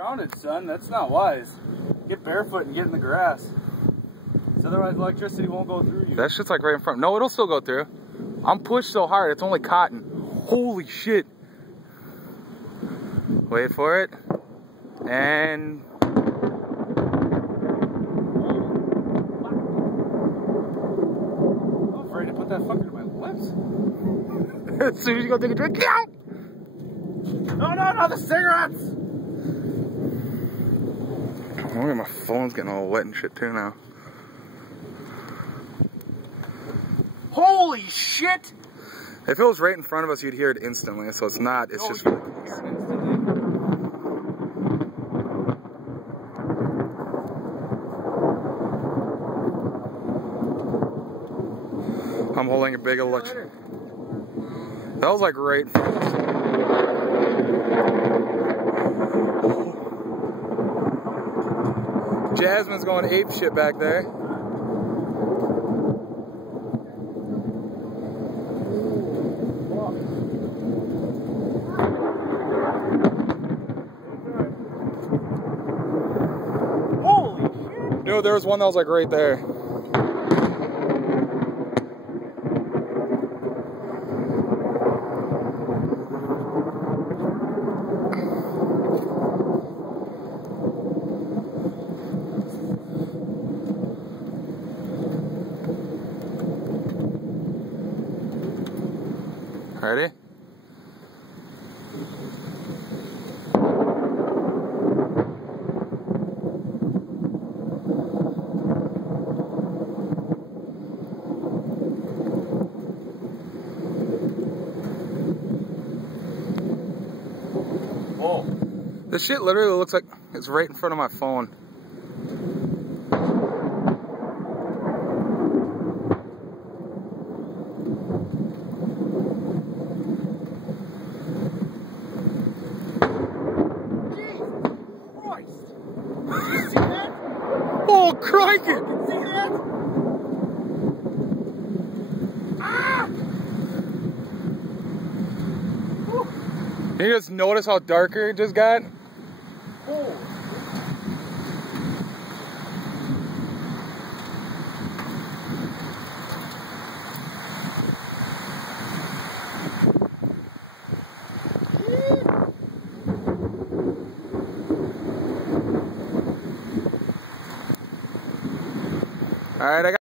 grounded, son. That's not wise. Get barefoot and get in the grass. Otherwise electricity won't go through you. That shit's like right in front. No, it'll still go through. I'm pushed so hard, it's only cotton. Holy shit. Wait for it. And... I'm afraid to put that fucker to my lips. As soon as you go take a drink, No, the cigarettes! Oh, my phone's getting all wet and shit too now. Holy shit! If it was right in front of us, you'd hear it instantly, so it's not, it's just really close. I'm holding a big electric. That was like right in front of us. Jasmine's going ape shit back there. Holy shit! Dude, there was one that was like right there. Ready? Oh. This shit literally looks like it's right in front of my phone. Oh, crikey! See that? Ah! You just notice how darker it just got? Oh.